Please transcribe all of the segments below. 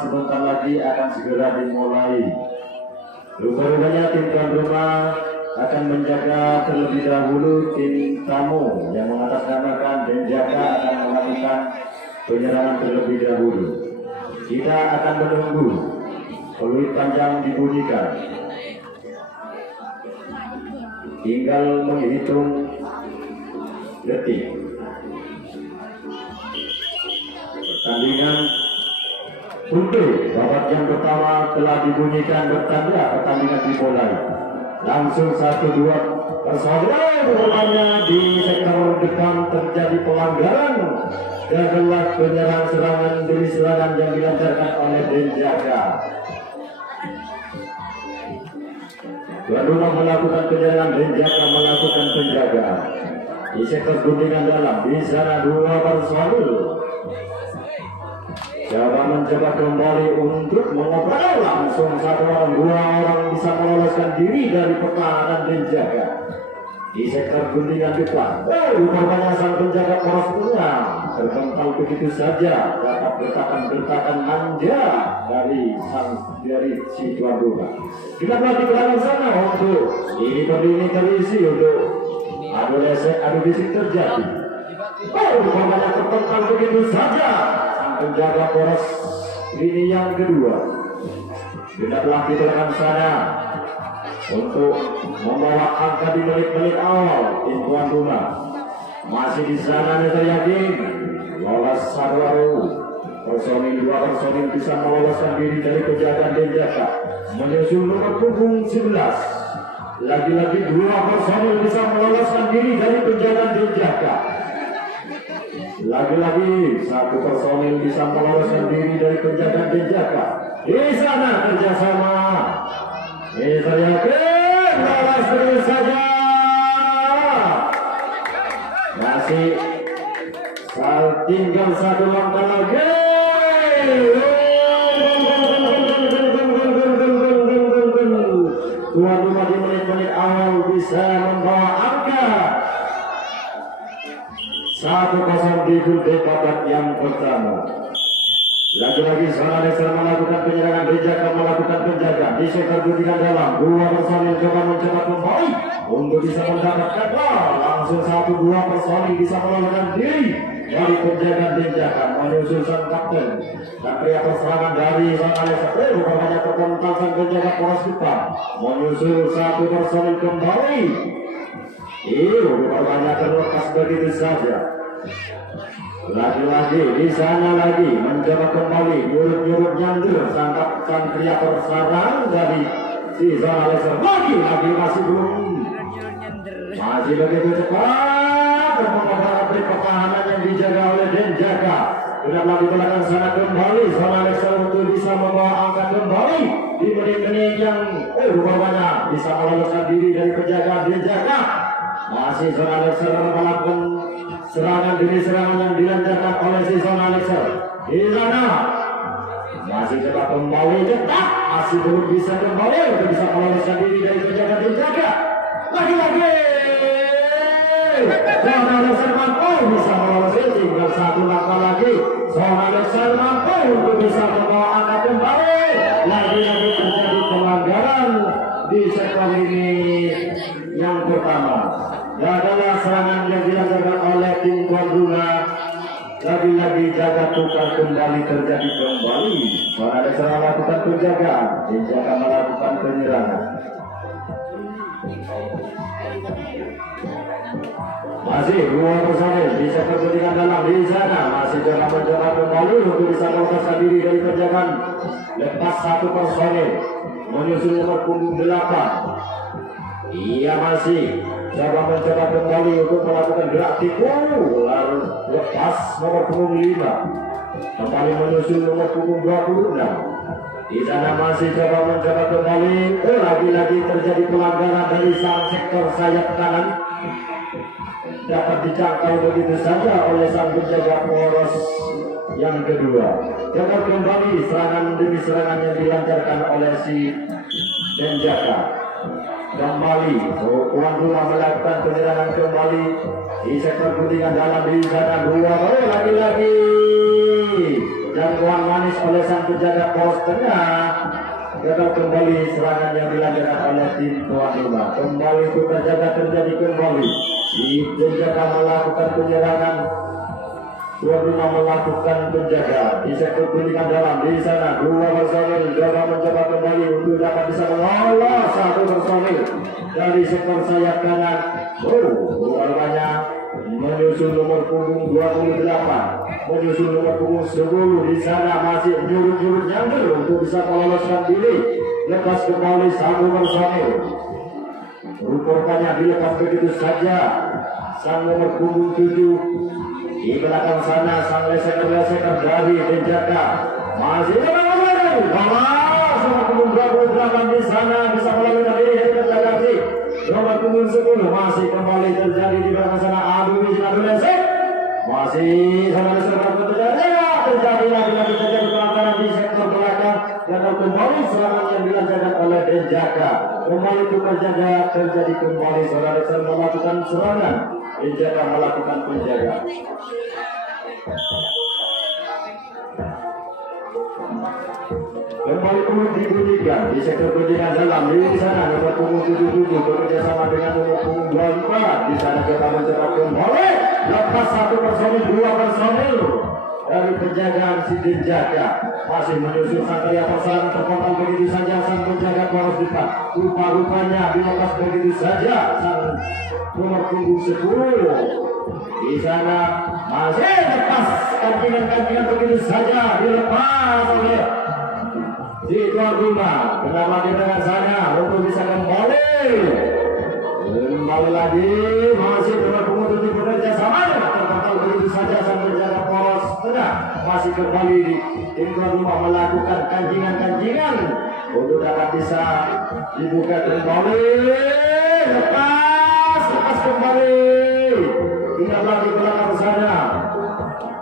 sebentar lagi akan segera dimulai. Rupanya tim tuan rumah akan menjaga terlebih dahulu tim tamu yang mengatasnamakan Denjaka akan melakukan penyerangan terlebih dahulu. Kita akan menunggu peluit panjang dibunyikan. Tinggal menghitung detik. Pertandingan untuk babak yang pertama telah dibunyikan bertanda pertandingan dimulai. Langsung 1-2 personil rupanya di sektor depan terjadi pelanggaran. Gagallah penyerang serangan demi serangan yang dilancarkan oleh Denjaka. Tuan rumah melakukan penyerangan, Denjaka melakukan penjagaan. Di sektor guntingan dalam, di sana 2 personil. Coba mencoba kembali untuk mengoper langsung 1 orang, 2 orang bisa meloloskan diri dari pertahanan Denjaka. Di sektor guntingan depan, rupanya sang penjaga poros tengah terpental begitu saja. Dapat gertakan-gertakan manja dari si tuan rumah. Kita lagi ke dalam sana untuk ini berdiri terisi untuk adu bisik terjadi. Rupanya terpental begitu saja. Penjaga poros ini yang kedua. Hendaklah kita ke sana untuk membawa angka di menit-menit awal. Tim tuan rumah masih di sana, saya yakin lolos 1 personil, 2 personil bisa meloloskan diri dari penjagaan Denjaka. Menyusul nomor punggung 11. Lagi-lagi 2 personil bisa meloloskan diri dari penjagaan Denjaka. Lagi-lagi 1 personil bisa meloloskan diri dari penjagaan Denjaka. Di sana kerjasama. Saya yakin lolos terus saja. Masih tinggal 1 langkah lagi. Tuan rumah di menit-menit awal bisa membawa angka 1-0 di babak yang pertama. Lagi-lagi Zona Desa melakukan penyerangan, Denjaka melakukan penjagaan di sektor guntingan dalam. 2 personil mencoba kembali untuk bisa mendapatkan langsung 1-2 personil bisa meloloskan diri dari penjagaan Denjaka. Menyusul sang kapten dan pria perserangan dari Zona Desa. Rupanya terpental sang penjaga poros depan. Menyusul 1 personil kembali. Rupanya terlepas begitu saja. Lagi-lagi di sana lagi mencoba kembali nyurup nyandur sang kreator sarang dari si Zona Desa. Lagi masih belum, masih begitu cepat memperbaiki pertahanan yang dijaga oleh Denjaka. Tidak lagi belakang sana kembali Zona Desa untuk bisa membawa angka kembali di menit-menit yang rupanya bisa meloloskan diri dari penjagaan Denjaka. Masih Zona Desa melakukan serangan demi serangan yang dilancarkan oleh si Zona Desa. Di sana masih coba kembali cepat, masih belum bisa kembali untuk bisa meloloskan diri dari penjagaan Denjaka. Lagi-lagi Zona Desa mampu bisa meloloskan, tinggal 1 langkah lagi. Zona Desa mampu untuk bisa membawa angka kembali. Lagi-lagi terjadi pelanggaran di sektor ini yang pertama. Gagallah serangan yang dilakukan oleh tim tuan rumah. Lagi-lagi jaga tukar kembali terjadi kembali. Zona Desa melakukan penjagaan, Denjaka melakukan penyerangan. Masih 2 personil bisa kepentingan dalam di sana. Masih mencoba kembali untuk bisa meloloskan diri dari penjagaan. Lepas 1 personil menyusul nomor punggung 8. Ia masih mencoba kembali untuk melakukan gerak tikung. Lalu lepas nomor punggung 5. Kembali menyusul nomor punggung 26. Di sana masih mencoba kembali. Lagi-lagi terjadi pelanggaran dari sang sektor sayap kanan. Dapat dijangkau begitu saja oleh sang penjaga poros yang kedua. Dapat kembali serangan demi serangan yang dilancarkan oleh si Denjaka. Kembali tuan rumah melakukan penyerangan kembali di sektor guntingan dalam. Di sana 2 lagi-lagi jangkauan manis oleh sang penjaga poros tengah. Gagal kembali serangan yang dilancarkan oleh tim tuan rumah. Kembali itu terjadi kembali. Penjaga melakukan penyerangan. Tuan rumah melakukan penjaga di sektor pendidikan dalam. Di sana dua personil coba mencoba kembali untuk dapat bisa mengolah satu personil dari sektor sayap kanan. Rupanya menyusul nomor punggung 28, menyusul nomor punggung 10. Di sana masih jurut-jurut nyangger untuk bisa meloloskan diri. Lepas kembali satu personil. Rupanya dilepas begitu saja. Sang nomor punggung 7 di belakang sana, sang leseker dari penjaga masih balas nomor punggung 28 di sana bisa melalui dari penjaga. Nomor punggung 10 masih kembali terjadi di belakang sana. Adu lesek masih sama terjadi lagi pelanggaran di sektor belakang dan kembali serangan yang dilancarkan oleh penjaga. Kembali itu terjadi kembali saudara melakukan serangan. Penjaga melakukan penjaga. Kembali pun dibunyikan di sektor pendidikan dalam. Di sana nomor punggung 77 bekerja sama dengan nomor punggung 24. Di sana kita mencoba kembali lepas satu personil, dua personil dari penjagaan si penjaga masih menyusul sang karya persaingan terpotong begitu saja. Sang penjaga poros depan rupanya dilepas begitu saja sang nomor punggung 10. Di sana masih lepas kantingan begitu saja dilepas oleh si tuan rumah. Kenapa di tengah sana untuk bisa kembali lagi masih nomor punggung 7 bekerja sama terpotong begitu saja. Sang penjaga poros tengah masih kembali di tim tuan rumah melakukan kancingan untuk dapat bisa dibuka kembali. Lepas kembali tidak lagi belakang sana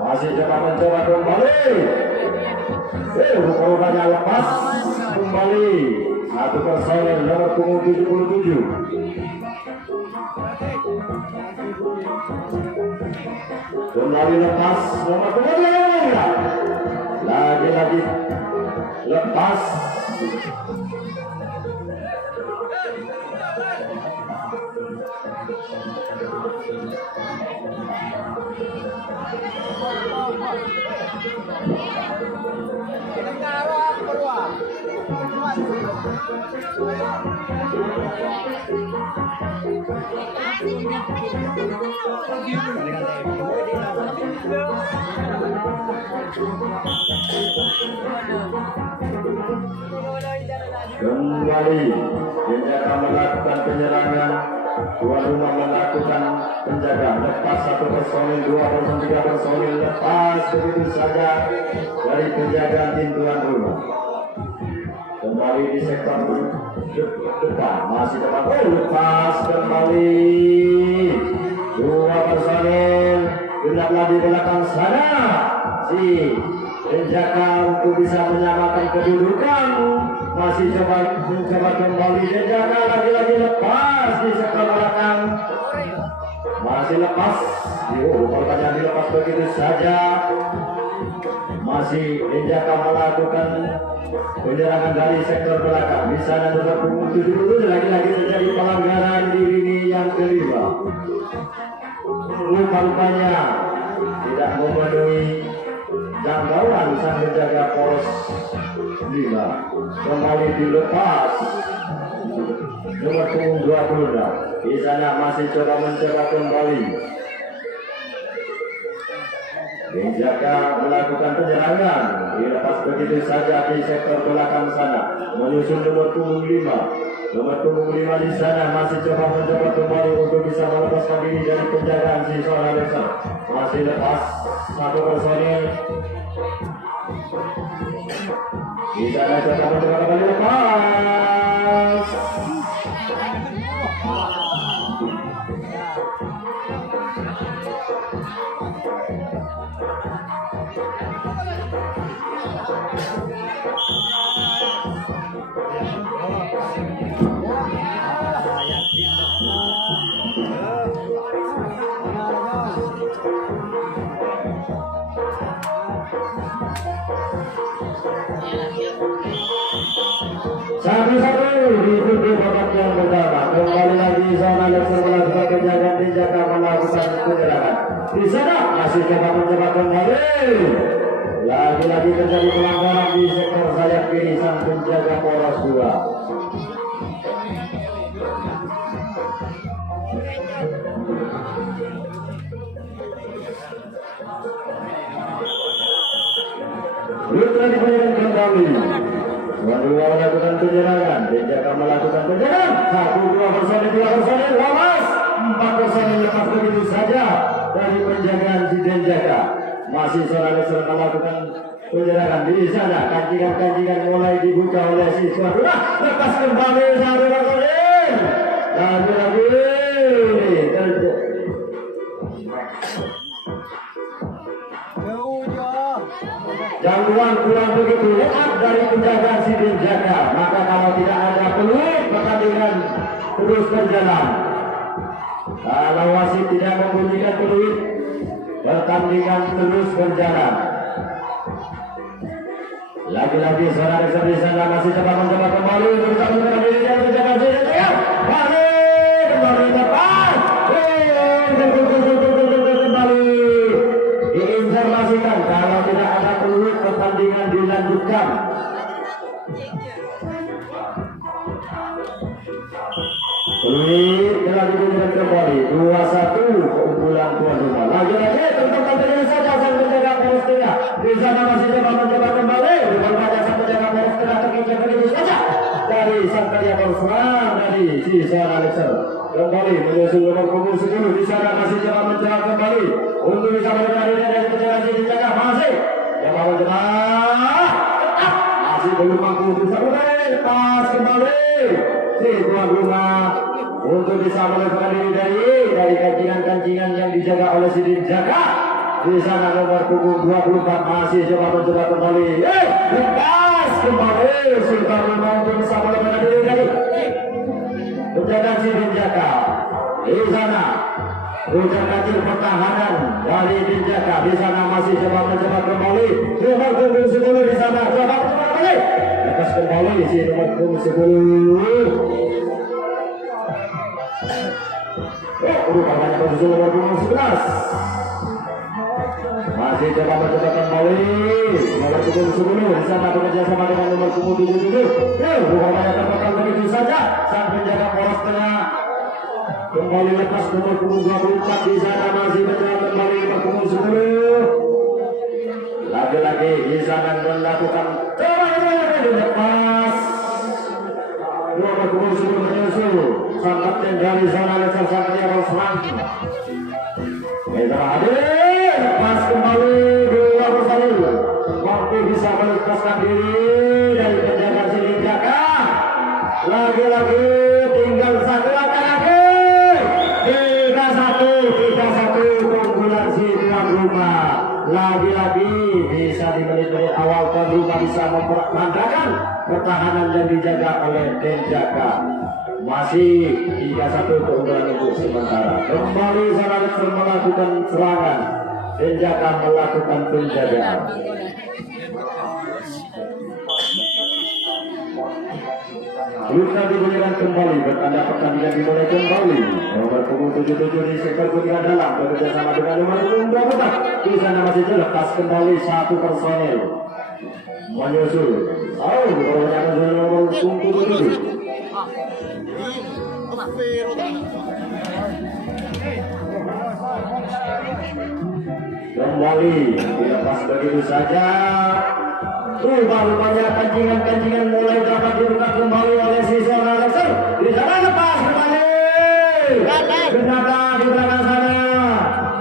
masih mencoba kembali. Rupanya lepas kembali satu personil nomor punggung 77. Kembali lepas nomor punggung lagi lepas. Kembali penjaga melakukan penyerangan. Tuan rumah melakukan penjagaan. Lepas satu personil, dua personil, tiga personil. Lepas begitu saja dari penjagaan tim tuan rumah. Kembali di sektor depan masih depan. Lepas kembali dua personil. Hendaklah di belakang sana si penjaga untuk bisa menyamakan kedudukan. Masih mencoba kembali penjaga lagi lepas di sektor belakang. Masih lepas. Rupanya dilepas begitu saja. Masih penjaga melakukan penyerangan dari sektor belakang. Di sana nomor punggung 77 lagi terjadi pelanggaran di lini yang kelima. Rupanya tidak memenuhi jangkauan sang penjaga poros 5. Kembali dilepas nomor punggung 26. Di sana masih mencoba kembali. Penjaga melakukan penyerangan. Dilepas begitu saja di sektor belakang sana. Menyusul nomor punggung 5. Nomor punggung 5 di sana masih mencoba kembali untuk bisa melepaskan diri dari penjagaan si seorang Alexander. Masih lepas satu personil. Di sana mencoba kembali lepas. Satu-satu diikuti babak yang pertama. Kembali lagi zona Lexer melakukan penjagaan Ninjaka melakukan penyerangan. Di sana masih coba mencoba kembali. Lagi-lagi terjadi pelanggaran di sektor sayap kiri sang penjaga poros 2. Lutra dibayarkan kembali. Dua-dua melakukan penyerangan. Ninjaka melakukan penyerangan. 1-2 personil, 2 personil lolos. 4 personil lepas begitu saja dari penjagaan si Ninjaka. Masih seorang Lexer melakukan penyerangan di sana. Kancingan-kancingan mulai dibuka oleh si tuan rumah. Lepas kembali 1 personil. Lagi-lagi gangguan kurang begitu lekat dari penjaga si Ninjaka. Maka kalau tidak ada peluit, pertandingan terus berjalan. Kalau wasit tidak membunyikan peluit, pertandingan terus berjalan. Lagi-lagi seorang Lexer di sana masih mencoba kembali untuk bisa menemukan dirinya penjaga si Ninjaka. Kembali tepat. Kembali diinformasikan kalau tidak ada peluit, pertandingan dilanjutkan. Peluit telah dibunyikan kembali 2-1 keunggulan tuan rumah. Lagi-lagi tempat terjadi saja sang penjaga poros tengah. Di sana masih mencoba kembali. Rupanya sang penjaga poros tengah terkincir begitu saja dari sang penjaga serang dari si seorang Lexer. Kembali menyusul nomor punggung 10. Di sana masih mencoba kembali untuk bisa menemukan diri dari penjaga si Ninjaka. Masih mencoba masih belum mampu bisa pas kembali si tuan rumah untuk bisa menemukan diri dari kancingan-kancingan yang dijaga oleh si Ninjaka. Di sana nomor punggung 24 masih mencoba kembali. Lepas kembali si tuan rumah untuk bisa menemukan diri dari penjaga si Ninjaka. Di sana ujar kecil pertahanan dari Ninjaka. Di sana masih mencoba kembali nomor punggung 10 di sana coba kembali. Lepas kembali si nomor punggung 10. Rupanya posisi nomor punggung 11. Masih coba kembali nomor punggung 10 di sana bekerja sama dengan nomor punggung 77. Rupanya terpotong begitu saja sang penjaga poros tengah. Kembali lepas nomor punggung 24 di sana masih mencoba kembali nomor punggung 10. Lagi-lagi di sana melakukan lepas nomor punggung 10 menyusul sang kapten dari zona Lexer sang penjaga serang. Hadir lepas kembali 2 personil mampu bisa melepaskan diri dari penjaga si Ninjaka. Lagi-lagi tinggal 1 langkah lagi. 3-1 keunggulan si tuan rumah. Lagi-lagi bisa di menit-menit awal tuan rumah bisa memperandakan pertahanan yang dijaga oleh Ninjaka. Masih 3-1 keunggulan untuk sementara. Kembali seorang Lexer melakukan serangan. Ninjaka melakukan penjagaan. Luka dibunyikan kembali, bertanda pertandingan dimulai kembali. Nomor punggung 77 di sektor ketiga dalam bekerja sama dengan nomor punggung 24. Di sana masih lepas kembali 1 personil menyusul. Berhubungan nomor punggung 77. Kembali dilepas begitu saja. Rupanya kancingan-kancingan mulai dapat dibuka kembali oleh si seorang Lexer. Di sana lepas kembali. Genata di belakang sana.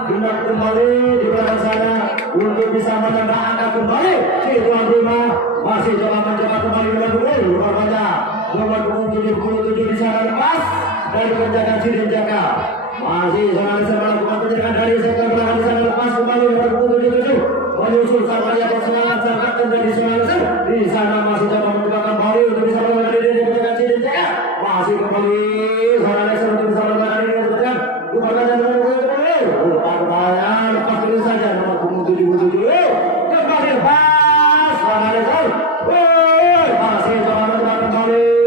Genap kembali di belakang sana untuk bisa menambah angka kembali. Si tuan rumah masih mencoba kembali nomor punggung. Rupanya nomor punggung 77 di sana lepas dari penjagaan si Ninjaka. Masih seorang Lexer melakukan penjagaan dari sektor belakang di sana lepas kembali nomor punggung 77. Menyusul sang penjaga serangan sang kapten dari seorang Lexer. Di sana masih coba mencoba kembali untuk bisa menemukan diri dari penjagaan si Ninjaka. Masih kembali seorang Lexer untuk bisa menemukan diri dari penjagaan. Rupanya nomor punggung 77. Rupanya lepas dulu saja nomor punggung 77. Kembali lepas seorang Lexer. Masih coba mencoba kembali.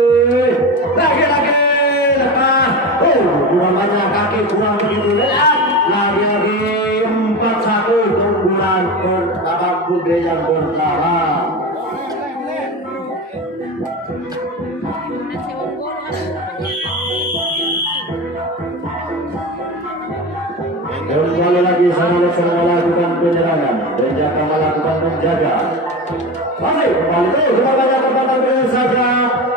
Kurangnya kaki kurang begitu lelah. Lagi-lagi 4-1 keunggulan Pertapak Putri yang bertahan. Kembali lagi Sana melakukan penyerangan dan Jaka melakukan menjaga. Masih kembali cuma banyak pertandingan saja.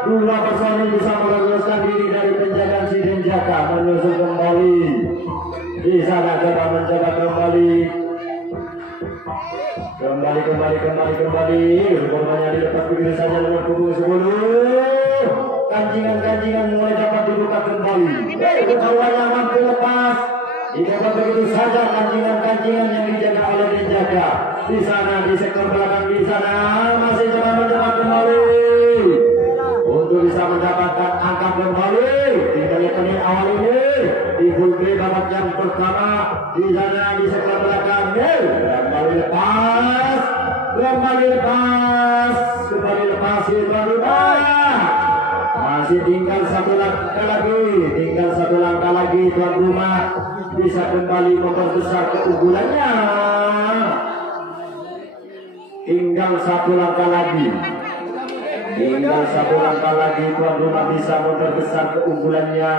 Dua personil bisa meloloskan diri dari penjagaan si Denjaka menyusul kembali. Di sana coba menjaga kembali. Kembali. Korbannya dilepas begitu saja dengan punggung 10. Kancingan mulai dapat dibuka kembali. Korbannya mampu lepas. Didapat begitu saja kancingan yang dijaga oleh Denjaka. Di sana di sektor belakang di sana masih coba menjaga kembali untuk bisa mendapatkan angka kembali di menit awal ini di full play babak yang pertama. Di sana di sektor belakang kembali lepas masih tinggal satu langkah lagi tuan rumah bisa kembali memperbesar keunggulannya. Tinggal satu langkah lagi tuan rumah bisa memperbesar keunggulannya.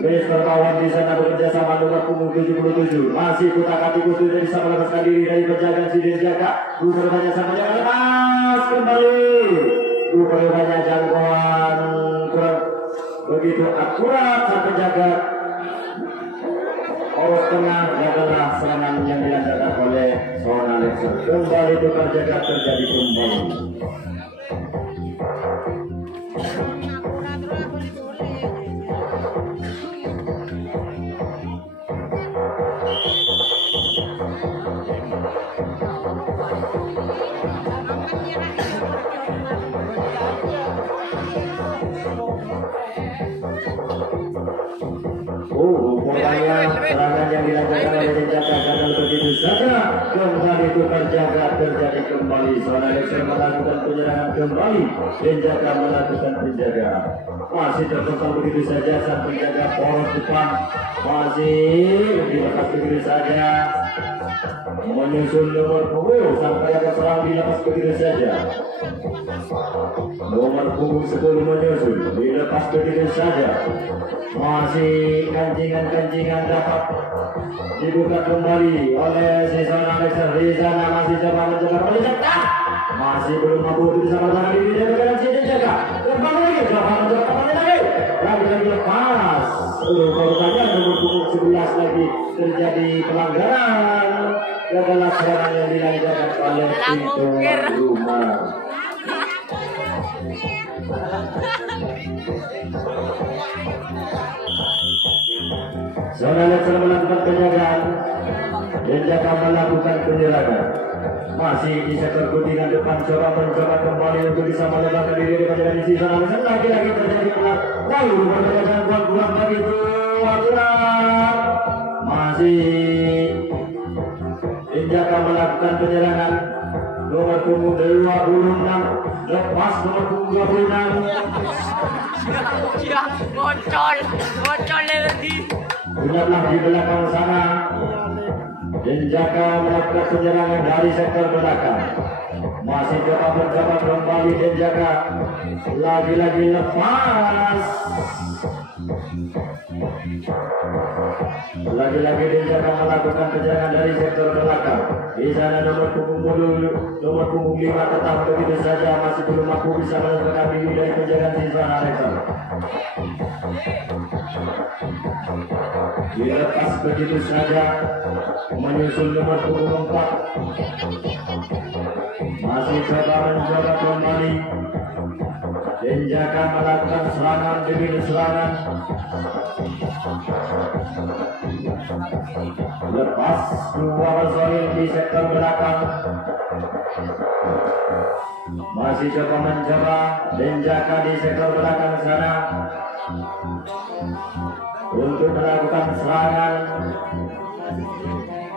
Mister Kawan di sana bekerja sama nomor punggung 77 masih kutak-atik dari bisa melepaskan diri dari penjagaan si Denjaka. Rupanya sama jangan lepas kembali. Rupanya jangkauan kurang begitu akurat sang penjaga. Poros tengah adalah serangan yang dilancarkan oleh Sona Lexer. Kembali tukar jaga terjadi kembali. Serangan yang dilakukan oleh Denjaka gagal begitu saja. Kembali tukar jaga terjadi kembali. Sona Lexer melakukan penyerangan kembali. Denjaka melakukan penjagaan. Masih terpental begitu saja sang penjaga poros depan. Masih dilepas begitu saja. Menyusul nomor punggung sang penjaga serang dilepas begitu saja. Nomor punggung 10 menyusul dilepas begitu saja. Masih kancingan dapat dibuka kembali oleh Sona Lexer. Di sana masih coba mencoba mencetak. Masih belum mampu bisa bertahan diri dari si Denjaka. Kembali lagi coba mencoba lagi lepas. Korbannya nomor punggung 11 lagi terjadi pelanggaran. Adalah serangan yang dilancarkan oleh tim rumah. Sona Lexer melakukan penjagaan. Denjaka melakukan penyerangan. Masih di sektor guntingan depan mencoba kembali untuk bisa melepaskan diri dari penjagaan si Sona Lexer. Lagi-lagi terjadi pelanggaran. Lalu berpenjagaan buang begitu aturan. Masih Denjaka melakukan penyerangan. Nomor punggung 26 lepas nomor punggung 26. Bocol lagi. Lihatlah di belakang sana. Denjaka melakukan penyerangan dari sektor belakang. Masih coba mencoba kembali Denjaka. Lagi-lagi lepas. Lagi-lagi Denjaka melakukan penyerangan dari sektor belakang. Di sana nomor punggung 5 tetap begitu saja masih belum mampu bisa melepaskan diri dari penjagaan si Sona Lexer. Dilepas begitu saja menyusul nomor punggung 4. Masih mencoba kembali. Denjaka melakukan serangan demi serangan. Lepas dua personil di sektor belakang. Masih mencoba Denjaka di sektor belakang sana untuk melakukan serangan.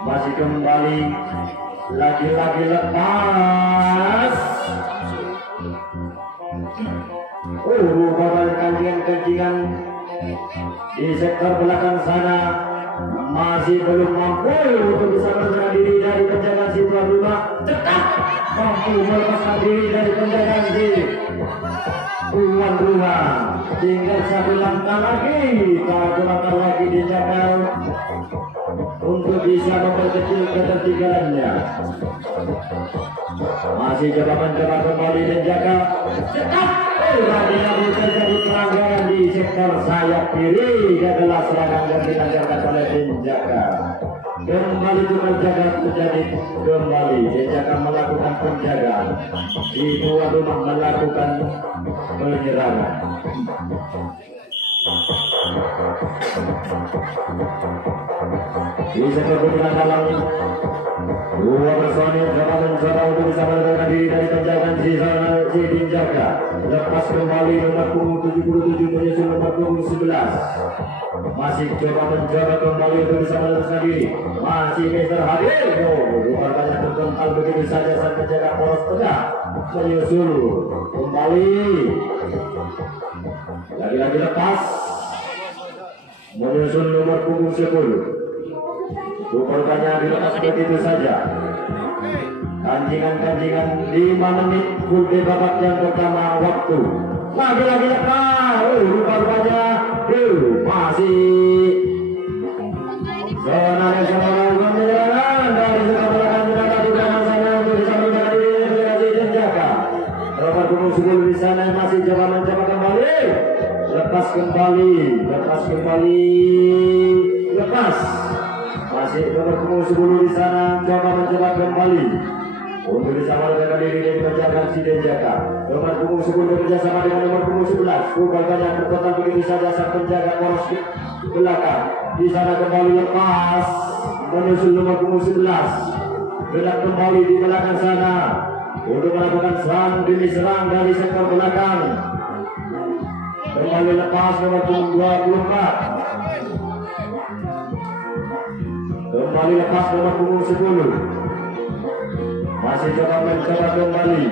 Masih kembali. Lagi-lagi lepas. Kancingan Di sektor belakang sana masih belum mampu untuk bisa melepaskan diri dari penjagaan si tuan rumah. Tetap mampu melepaskan diri dari penjagaan si tuan rumah. Tinggal satu langkah lagi, satu langkah lagi dijaga untuk bisa memperkecil ketertinggalannya. Masih coba mencoba kembali dijaga. Tetap yang terjadi pelanggaran di sektor sayap kiri. Adalah serangan yang dilancarkan oleh Denjaka. Kembali penjaga terjadi kembali. Denjaka melakukan penjagaan. Si tuan rumah melakukan penyerangan. Di sektor pertandingan dalam dua personil coba mencoba untuk bisa melepaskan diri dari penjagaan si Denjaka. Lepas kembali nomor punggung 77 menyusul nomor punggung 11. Masih coba mencoba kembali untuk bisa melepaskan diri. Masih Mister Hadir. Rupanya terkental begitu saja saat menjaga poros tengah. Menyusul kembali. Lagi-lagi lepas. Menyusul nomor punggung 10. Rupanya dilepas begitu saja. Kancingan-kancingan 5 menit full di babak yang pertama waktu. Lagi-lagi lepas. Rupanya masih zona yang melakukan penyerangan dari sebelah belakang di belakang sana untuk bisa melepaskan diri dari Denjaka. Nomor punggung 10 di sana masih mencoba kembali. Lepas kembali. Masih nomor punggung 10 di sana mencoba kembali untuk bisa melepaskan diri dari penjagaan si Denjaka. Nomor punggung 10 bekerja sama dengan nomor punggung 11. Rupanya tertotal begitu saja sang penjaga poros belakang. Di sana kembali lepas menyusul nomor punggung 11. Gerak kembali di belakang sana untuk melakukan serang demi serang dari sektor belakang. Kembali lepas nomor punggung 24. Kembali lepas nomor punggung 10. Masih mencoba kembali.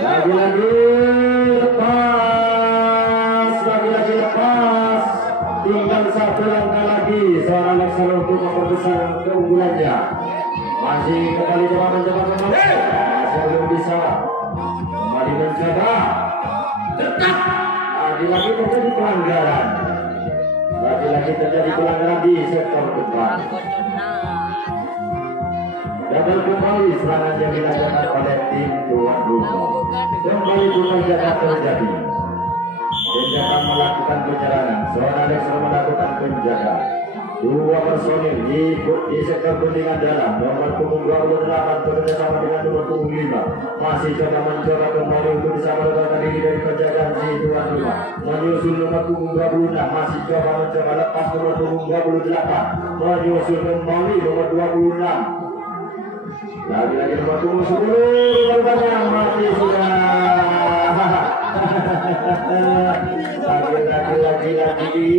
Lagi-lagi lepas. Tinggal satu langkah lagi. Seorang Lexer untuk memperbesar keunggulannya. Masih kembali mencoba kembali. Masih belum bisa. Kembali mencoba. Tetap. Lagi-lagi terjadi pelanggaran. Lagi-lagi terjadi pelanggaran di sektor depan. Gagal kembali serangan yang dilakukan oleh tim tuan rumah. Kembali penjagaan terjadi. Denjaka melakukan penyerangan. Seorang Alexander melakukan penjagaan. Dua personil di sektor pentingan dalam. Nomor punggung 28 bekerjasama dengan nomor punggung 5. Masih mencoba kembali untuk bisa melepaskan diri dari penjagaan si tuan rumah. Menyusul nomor punggung 26. Masih mencoba lepas nomor punggung 28. Menyusul kembali nomor 26. Lagi-lagi nomor punggung 10. Rupanya mati sudah. Lagi.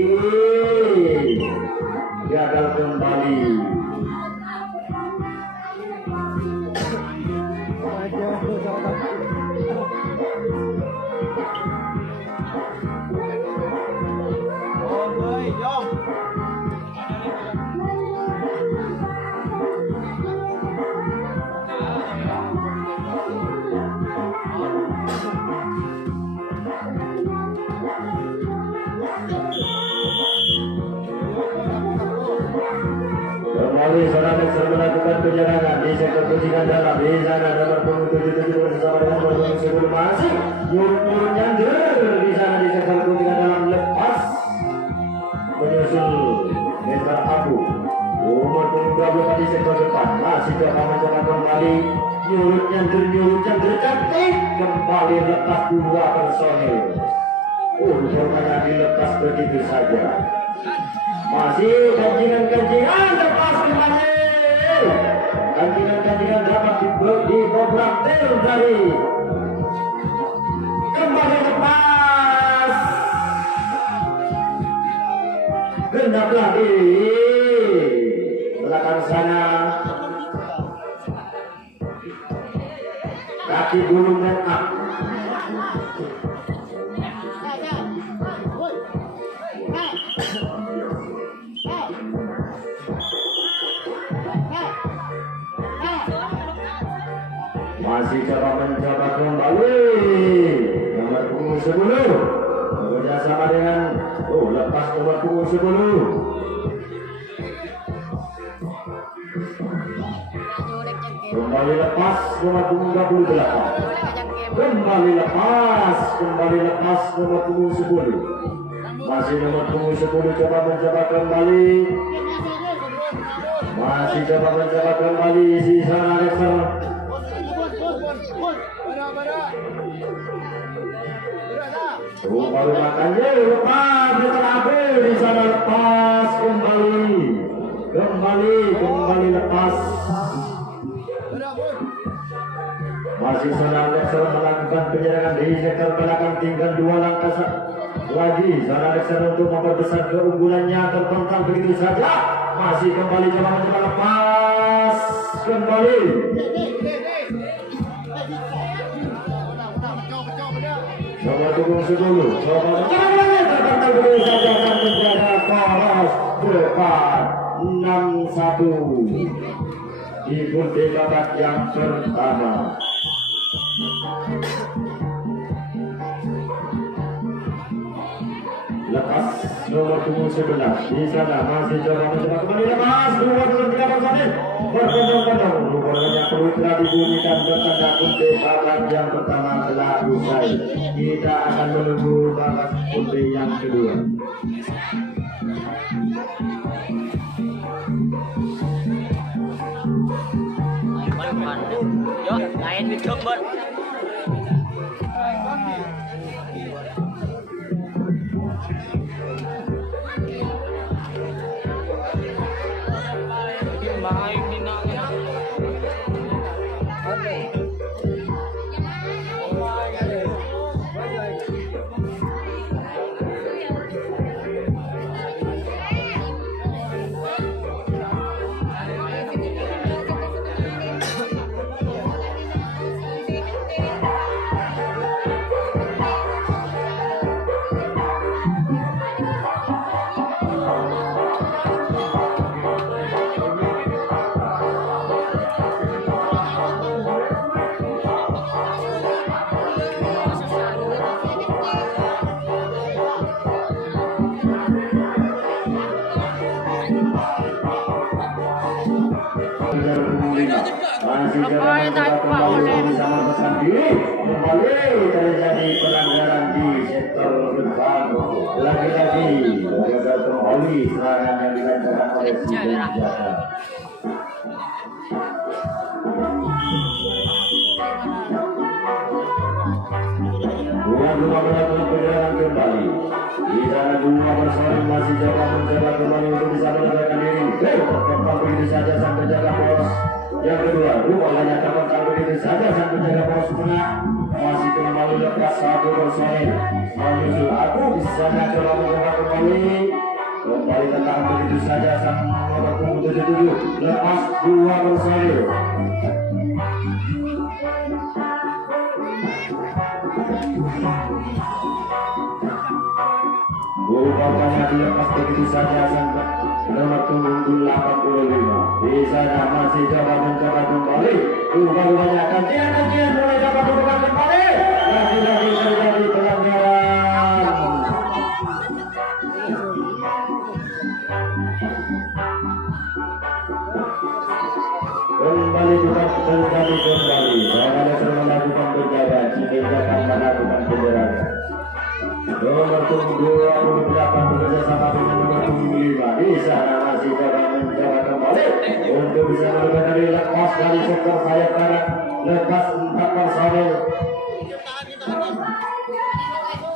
Gagal kembali. Kembali seorang Lexer melakukan penyerangan di sektor penjagaan dalam. Di sana nomor punggung 77 bersama dengan nomor punggung 10 masih nyurut nyander di sana di sektor penjagaan dalam. Lepas menyusul Mister Abu. Nomor punggung 24 di sektor depan masih mencoba kembali nyurut nyander cantik kembali lepas dua personil. Rupanya dilepas begitu saja. Masih kancingan lepas kembali. Kancingan dapat dibobrak dari kembali lepas. Genap lagi belakang sana. Kaki gulung dan up. masih coba mencoba kembali nomor punggung 10 bekerja sama dengan lepas nomor punggung 10 kembali lepas nomor punggung 38 kembali lepas nomor punggung 10 masih nomor punggung 10 coba mencoba kembali masih coba mencoba kembali sisa Alexer baru makannya lepas terakhir di sana lepas kembali lepas masih sana Alexer melakukan penyerangan di sektor belakang tinggal 2 langkah lagi sana Alexer untuk memperbesar keunggulannya terbentang begitu saja masih kembali coba mencoba lepas kembali nomor punggung 10 coba terbentang begitu saja dan menjaga poros depan 6-1 di kunci babak yang pertama. Lepas nomor punggung 11 di sana masih coba mencoba kembali lepas 2-3 personil berkembang rupanya peluit telah dibunyikan bertanda kunci babak yang pertama telah usai. Kita akan menunggu babak kunci yang kedua. Yo, lain bicung bot. Kembali terjadi pelanggaran di sektor depan lagi-lagi gagal kembali serangan yang dilancarkan oleh Sinjaka. Dua melakukan penyerangan kembali di sana 2 personil masih mencoba kembali untuk bisa meletakkan diri berkembang begitu saja sang penjaga poros yang kedua rupanya terbentang begitu saja sang penjaga poros tengah masih kembali lepas 1 personil menyusul aku di sana coba mencoba kembali tentang begitu saja sang nomor punggung 77 lepas 2 personil. Rupanya dilepas begitu saja sampai nomor punggung 85 di sana masih mencoba kembali rupanya kajian mulai dapat berubah kembali lagi-lagi terjadi pelanggaran kembali bukan terjadi kembali jangan ada melakukan penjaga jika akan melakukan penyerangan. Nomor punggung 28 bekerja sama dengan nomor punggung 5 di sana masih mencoba kembali untuk bisa melakukan diri lepas dari sektor sayap kanan lepas 4 personil.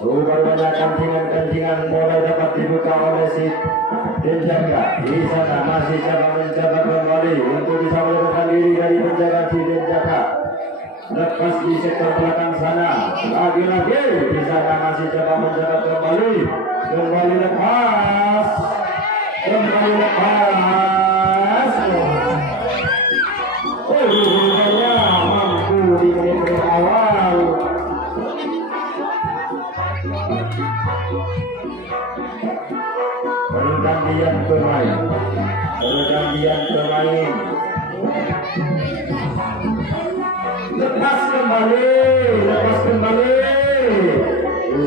Rupanya kantingan mulai dapat dibuka oleh si penjaga di sana masih mencoba kembali untuk bisa melakukan diri dari penjaga si penjaga. Lepas di sektor belakang sana lagi-lagi di sana masih mencoba kembali lepas rupanya mampu di menit awal pergantian pemain Lepas kembali.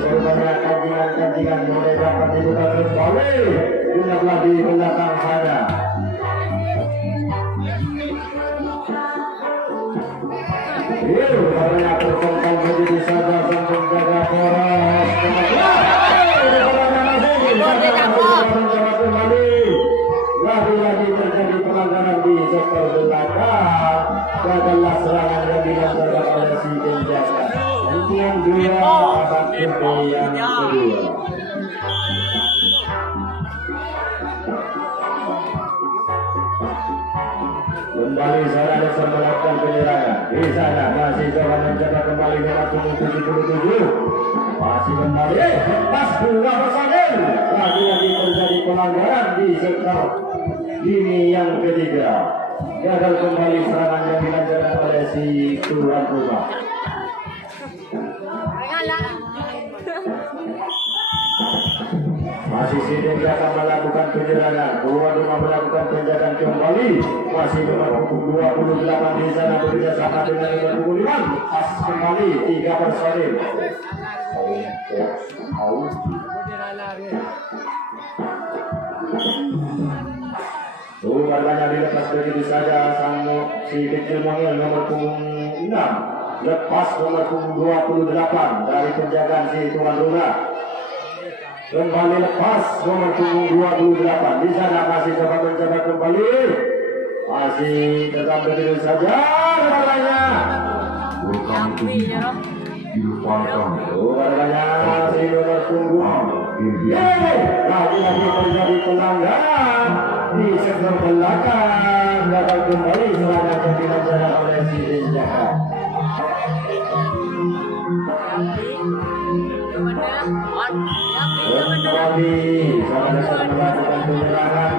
Rupanya kancingan mulai dapat dibuka kembali. Lihatlah di belakang sana. Rupanya terkongkong menjadi saja sang penjaga poros. Lagi-lagi terjadi pelanggaran di sektor belakang. Gagallah serangan yang dilancarkan oleh si penjaga. Yang kedua akan kembali yang kedua. Kembali sana Desa melakukan penyerangan. Di sana masih coba menjaga kembali nomor 77. Masih kembali. Lepas bola bersandar. Lagi-lagi terjadi pelanggaran di sektor ini yang ketiga. Gagal kembali serangan yang dilancarkan oleh si tuan rumah. Masih Sidin akan melakukan penyerangan. Tuan rumah melakukan penjagaan kembali. Masih nomor 28 di sana bekerja sama dengan nomor 25. Pas kembali 3 personil. Warnanya dilepas begitu saja sang si kecil mongil nomor 6. Lepas nomor 28 dari penjagaan si tuan rumah. Kembali lepas nomor 28. Di sana masih coba mencoba kembali. Masih tetap begitu saja warnanya. Warnanya si nomor 2. Lagi-lagi terjadi pelanggaran di sektor belakang. Dapat kembali serangan yang dilancarkan oleh si penjaga. Kembali sama-sama melakukan penyerangan.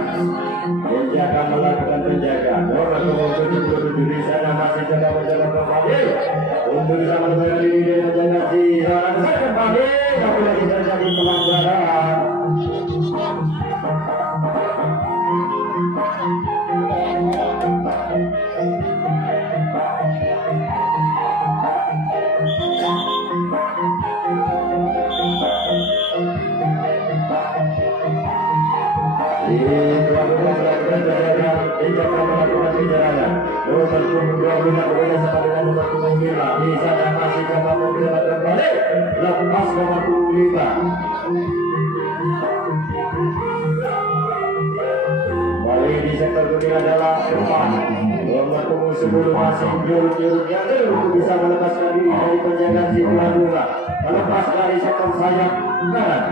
Penjaga melakukan penjagaan. Nomor 77 di sana masih coba kembali untuk bisa menjaga diri dan menjaga si serangan kembali. Tapi lagi terjadi pelanggaran. Di sana masih coba menjaga kembali. Lepas nomor 25. Kembali di sektor kuning adalah depan. Nomor 10 masih juruk-juruknya untuk bisa melepaskan diri dari penjagaan si tuan rumah. Melepas dari sektor sayap kanan.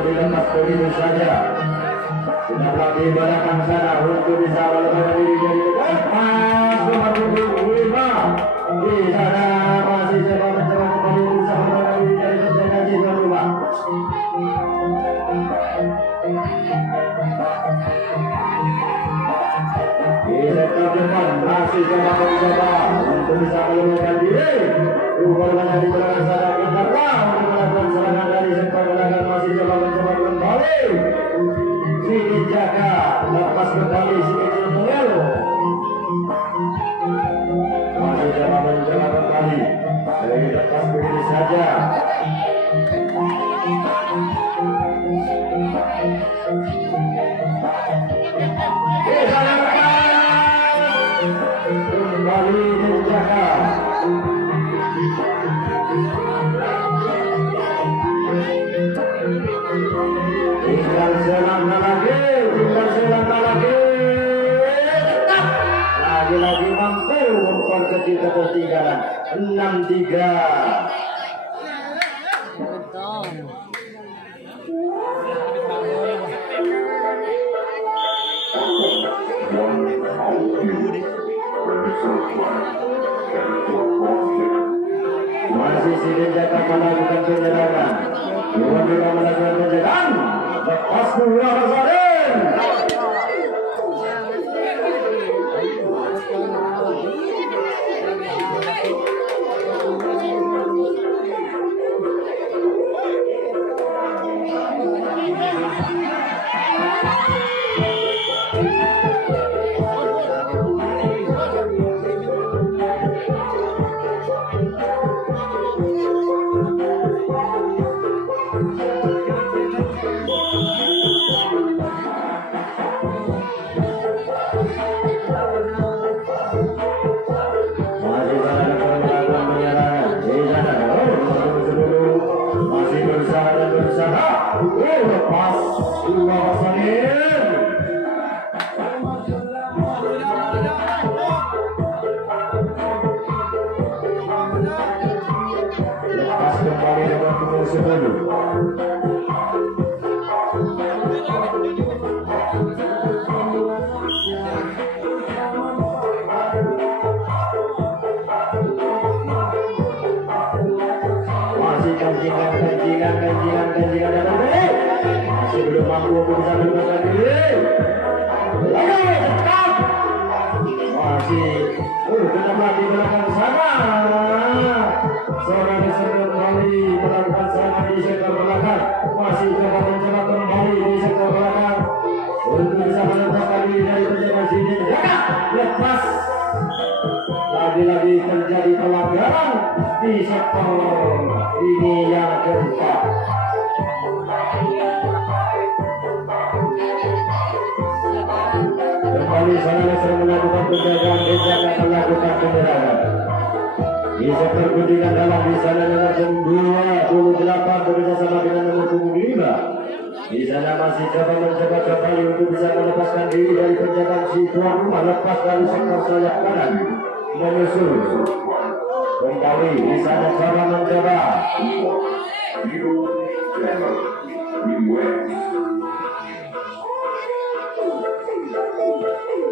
Dilepas begitu saja. Sudah lagi belakang sana untuk bisa melepaskan diri dari depan. Nomor 25. Di sana masih coba mencoba kembali bisa melepaskan diri dari penjagaan si tuan rumah. Di sektor depan masih coba mencoba untuk bisa melepaskan diri. Rupanya di belakang sana kita untuk melakukan serangan dari sektor belakang masih coba kembali. Si penjaga lepas kembali si kecil mongil. Masih coba mencoba kembali. Dari lepas begini saja. Kembali penjaga. Tinggal selangkah lagi. Lagi-lagi mampu memperkecil ketertinggalan 6-3. Masih si Denjaka melakukan penyerangan. Dua-dua melakukan penjagaan. Lepas dua Rasaden. Masih belum mampu bisa melepaskan diri. Masih kena mati belakang sana. Seorang diserang kembali melakukan serangan di sektor belakang. Masih coba mencoba kembali di sektor belakang untuk bisa melepaskan diri dari penjaga sini. Lepas. Lagi-lagi terjadi pelanggaran di sektor ini yang keempat. Kembali sana sering melakukan penjagaan, Denjaka melakukan penyerangan. Di sektor guntingan dalam di sana nomor 28 bekerjasama dengan nomor 5. Di sana masih mencoba kembali untuk bisa melepaskan diri dari penjagaan si tuan rumah. Lepas dari sektor sayap kanan menyusul kembali di sana mencoba.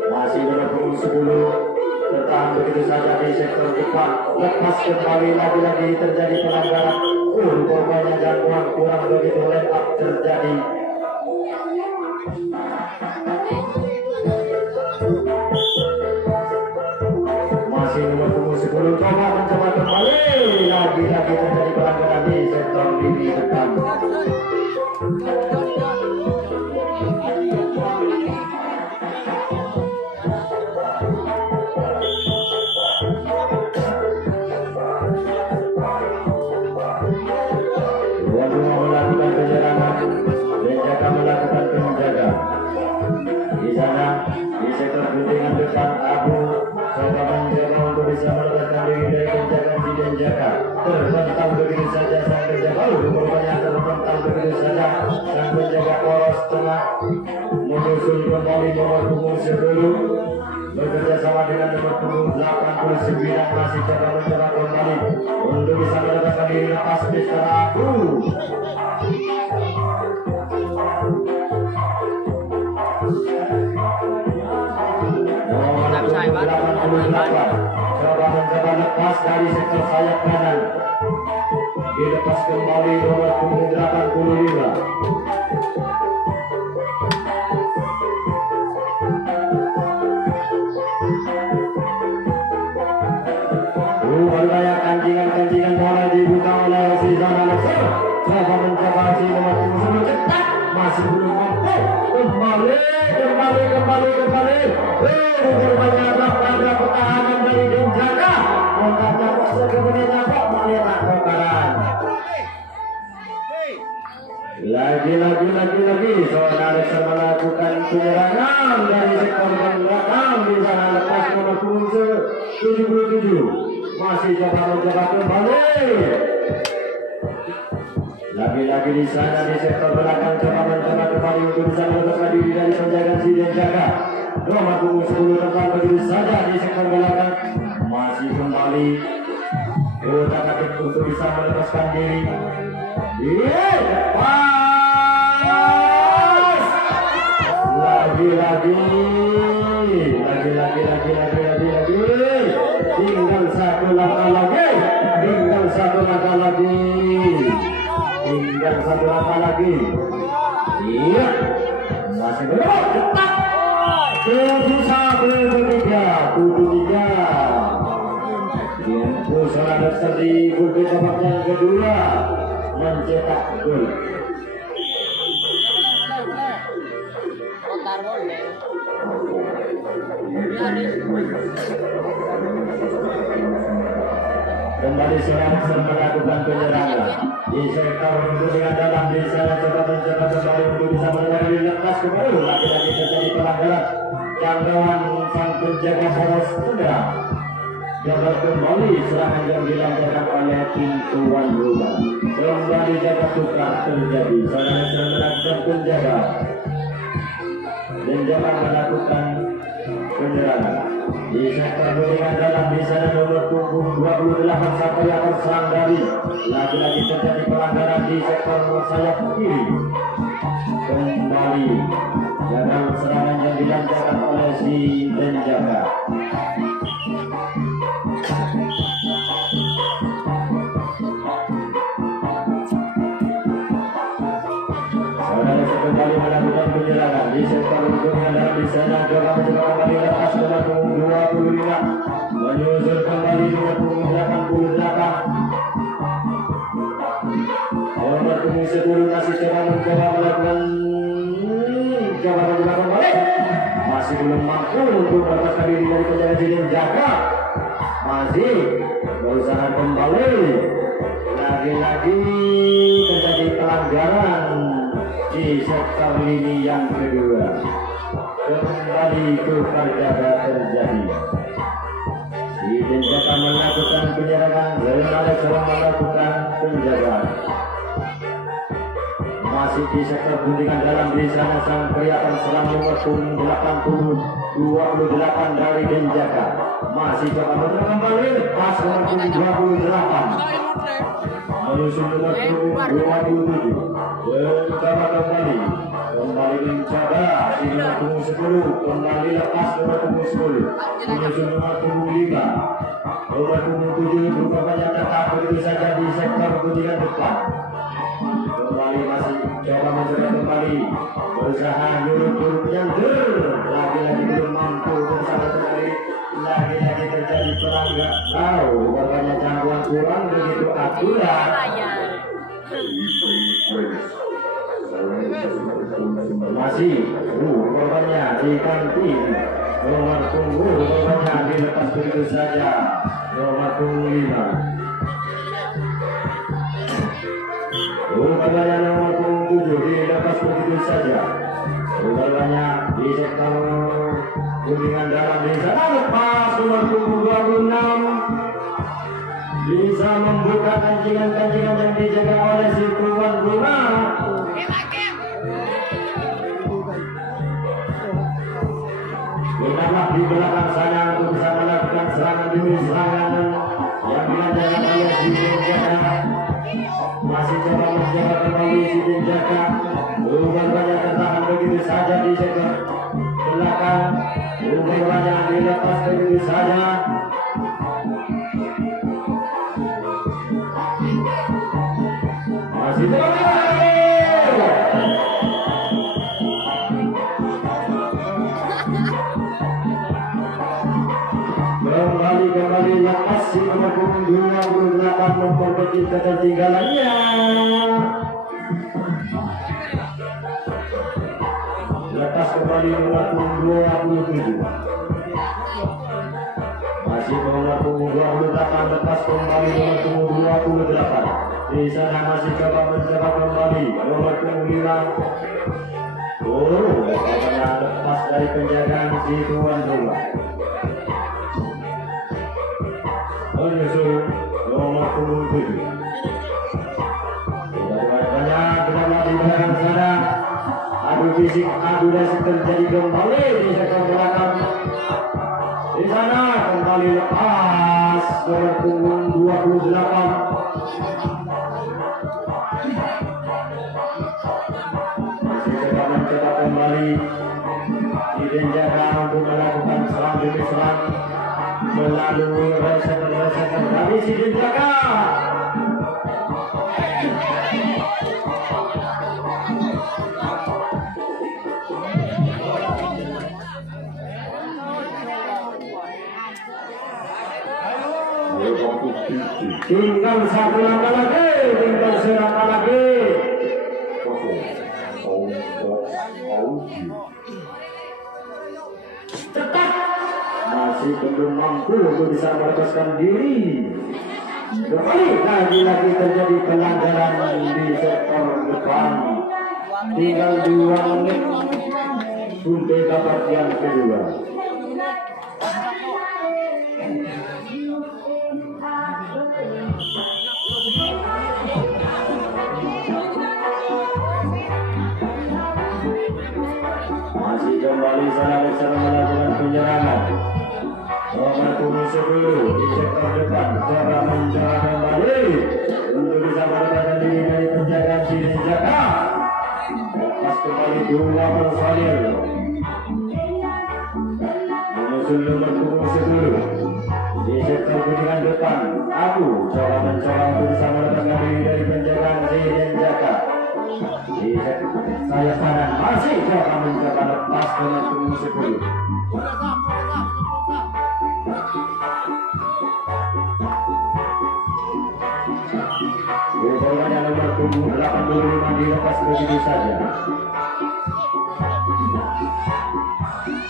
Masih berpuluh 10 tertahan begitu saja di sektor depan. Lepas kembali lagi-lagi terjadi pelanggaran. Rupanya jangkauan kurang begitu lepas terjadi. Masih nomor 10 mencoba kembali. Lagi-lagi terjadi pelanggaran di sektor lini depan. Melakukan penyerangan, Denjaka melakukan penjagaan. Di sana, di sektor guntingan depan, Abu coba mencoba untuk bisa melepaskan diri dari penjagaan si Denjaka. Terbentang begitu saja sang penjaga. Rupanya terbentang begitu saja sang penjaga poros tengah. Menyusul kembali nomor punggung 10. Bekerja sama dengan nomor punggung 89 masih mencoba kembali untuk bisa melepaskan diri. Lepas Mister Abu. Nomor 88 coba lepas dari sektor sayap kanan. Dilepas kembali nomor punggung 85. Bergaya kancingan bola dibuka oleh si Zana Laksar. Coba mencoba si nomor 10 cepat. Masih belum mampu. Kembali. Rupanya ada pertahanan dari Denjaka. Angkatnya pasal kemudian nampak melihat kokaran. Lagi. Zana Laksar melakukan penyerangan dari sektor belakang. Di sana lepas nomor 77. Masih mencoba kembali. Lagi-lagi di sana di sektor belakang mencoba kembali untuk bisa melepaskan diri dari penjagaan si Denjaka. Nomor punggung 10 terbang begitu saja di sektor belakang. Masih kembali otak-atik untuk bisa melepaskan diri. Pas. Lagi-lagi. Tinggal satu double ketiga 73. Yang sangat di gol babaknya yang kedua mencetak gol. Kembali serangan melakukan penyerangan di sektor dengan dalam di sana coba mencoba kembali untuk bisa menyerang lepas kembali lagi-lagi terjadi pelanggaran jangkauan sang penjaga poros tengah. Jaga kembali serangan yang dilancarkan oleh tim tuan rumah. Kembali jaga tukar terjadi serangan melakukan penjaga dan jangan melakukan penyerangan di sektor dengan dalam di sana nomor punggung 28 sampai akan serang dari lagi-lagi terjadi pelanggaran di sektor sayap kiri. Kembali dalam serangan yang dilancarkan oleh si penjaga. Kembali melakukan penyerangan di sektor dengan dalam di sana coba mencoba kembali lepas nomor punggung 25 menyusul kembali nomor punggung 88 nomor punggung 10 masih coba melakukan kembali masih belum mampu untuk melepaskan diri dari penjaga Jilin Jaka, masih berusaha kembali lagi-lagi terjadi pelanggaran di sektor lini yang kedua. Kembali ke penjaga terjadi. Si penjaga melakukan penyerangan, Renada sedang melakukan penjagaan. Masih di sektor guntingan dalam di sana sang pria akan serang nomor 28 dari penjaga. Masih coba kembali pas nomor 28. Menyusul nomor 27. Mencoba kembali mencoba di nomor punggung 10 kembali lepas nomor punggung 10 menyusul nomor punggung 5 nomor punggung 7 rupanya tetap begitu saja di sektor guntingan depan. Kembali masih mencoba kembali berusaha nyurut nyandur lagi-lagi belum mampu bersama kembali lagi-lagi terjadi pelanggaran. Rupanya jangkauan kurang begitu akurat. Masih korbannya diganti nomor punggung korbannya dilepas begitu saja nomor punggung 5. Korbannya nomor punggung 7 dilepas begitu saja. Korbannya di sektor guntingan dalam di sana lepas nomor punggung 26 bisa membuka kancingan-kancingan yang dijaga oleh si tuan rumah. Berdapat di belakang sana untuk bisa melakukan serangan demi serangan yang dilancarkan oleh si penjaga. Masih coba menjaga kembali si penjaga. Umpannya tertahan begitu saja di sektor belakang. Umpannya dilepas begitu saja. Masih kembali lepas si nomor punggung 28 memperkecil ketertinggalannya. Lepas kembali nomor punggung 27. Masih nomor punggung 28 lepas kembali nomor punggung 28. Di sana masih mencoba kembali nomor punggung 5. Karena lepas dari penjagaan si tuan rumah. Menyusul nomor punggung 7. Banyak kenapa di belakang sana adu fisik, adu dasar terjadi kembali di sektor belakang. Di sana kembali lepas nomor punggung 28. Masih mencoba kembali dipenjaga untuk melakukan serang demi serang melalui reset dari si penjaga. Tinggal satu langkah lagi, tinggal selangkah lagi. Cepat, masih belum mampu untuk bisa melepaskan diri. Kembali lagi-lagi terjadi pelanggaran di sektor depan. Tinggal 2 menit untuk babak yang kedua. Masih kembali Alexander melakukan penyerangan. Nomor 10 di sektor depan cara mencoba kembali untuk bisa mendapatkan diri dari penjagaan si Denjaka. Lepas kembali 2 personil menyusul nomor 10 di sektor kuningan depan. Aku coba mencoba untuk bisa mendapatkan diri dari penjagaan si Denjaka. Di sayap kanan masih coba mencoba lepas ke nomor 10. Rupanya nomor 85 dilepas begitu saja.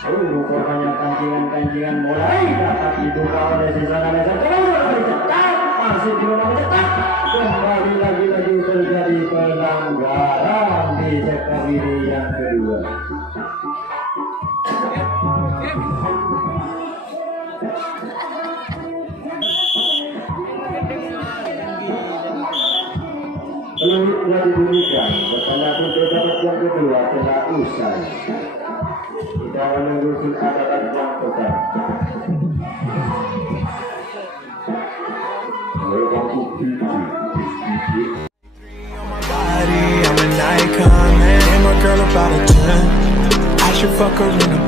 Rupanya kancingan-kancingan mulai dapat dibuka oleh sisanya cetak, masih belum mencetak. Kembali lagi-lagi terjadi pelanggaran di sektor ini yang kedua. Peluitnya dibunyikan, setelah untuk dapat yang kedua telah usai. Kita menunggu keadaan yang tetap. I'm an icon, man. I'm a girl about a 10. I should fuck her in a